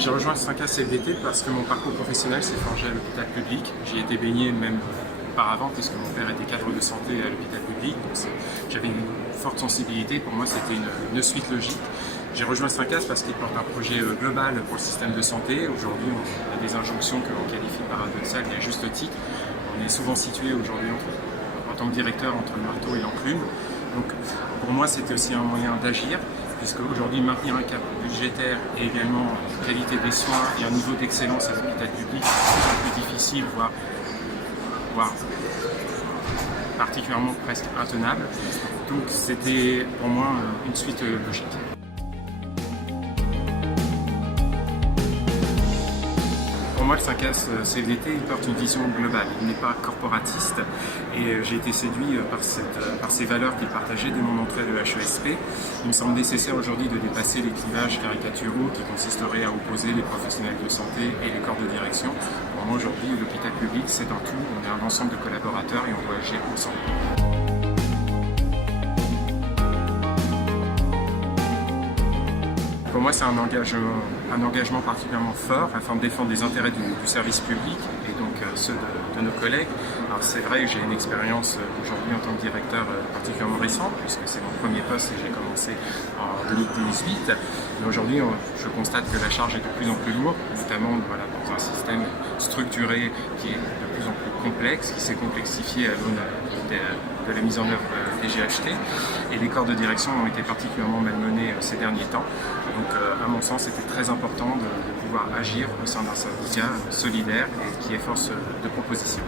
J'ai rejoint 5A CFDT parce que mon parcours professionnel s'est forgé à l'hôpital public. J'y étais baigné même auparavant puisque mon père était cadre de santé à l'hôpital public. J'avais une forte sensibilité, pour moi c'était une suite logique. J'ai rejoint 5A parce qu'il porte un projet global pour le système de santé. Aujourd'hui on a des injonctions que l'on qualifie paradoxales et à juste titre. On est souvent situé aujourd'hui en tant que directeur entre le marteau et l'enclume. Donc pour moi c'était aussi un moyen d'agir, puisque aujourd'hui maintenir un cap budgétaire et également qualité des soins et un niveau d'excellence à l'hôpital public, c'est un peu difficile, voire particulièrement presque intenable. Donc c'était pour moi une suite logique. Pour moi, le 5S CFDT il porte une vision globale, il n'est pas corporatiste et j'ai été séduit par ces valeurs qu'il partageait dès mon entrée à l'EHESP. Il me semble nécessaire aujourd'hui de dépasser les clivages caricaturaux qui consisteraient à opposer les professionnels de santé et les corps de direction. Pour moi aujourd'hui, l'hôpital public c'est un tout, on est un ensemble de collaborateurs et on doit agir ensemble. Pour moi, c'est un engagement particulièrement fort afin de défendre les intérêts du service public et donc ceux de nos collègues. Alors c'est vrai que j'ai une expérience aujourd'hui en tant que directeur particulièrement récente, puisque c'est mon premier poste et j'ai commencé en 2018. Mais aujourd'hui, je constate que la charge est de plus en plus lourde, notamment dans un système structuré qui est de plus en plus complexe, qui s'est complexifié à l'aune de la mise en œuvre des GHT. Et les corps de direction ont été particulièrement malmenés ces derniers temps. Donc à mon sens, c'était très important de pouvoir agir au sein d'un syndicat solidaire et qui est force de proposition.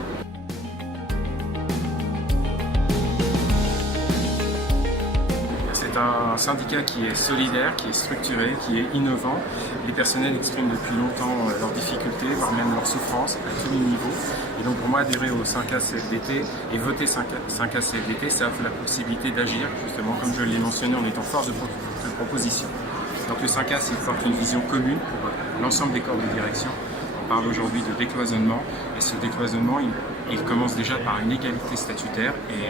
C'est un syndicat qui est solidaire, qui est structuré, qui est innovant. Les personnels expriment depuis longtemps leurs difficultés, voire même leurs souffrances à tous les niveaux. Et donc pour moi, adhérer au 5A CFDT et voter 5A CFDT, ça offre la possibilité d'agir, justement, comme je l'ai mentionné, en étant force de proposition. Donc le 5A, il porte une vision commune pour l'ensemble des corps de direction. On parle aujourd'hui de décloisonnement et ce décloisonnement, il commence déjà par une égalité statutaire et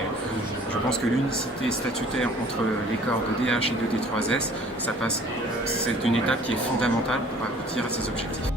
je pense que l'unicité statutaire entre les corps de DH et de D3S, c'est une étape qui est fondamentale pour aboutir à ces objectifs.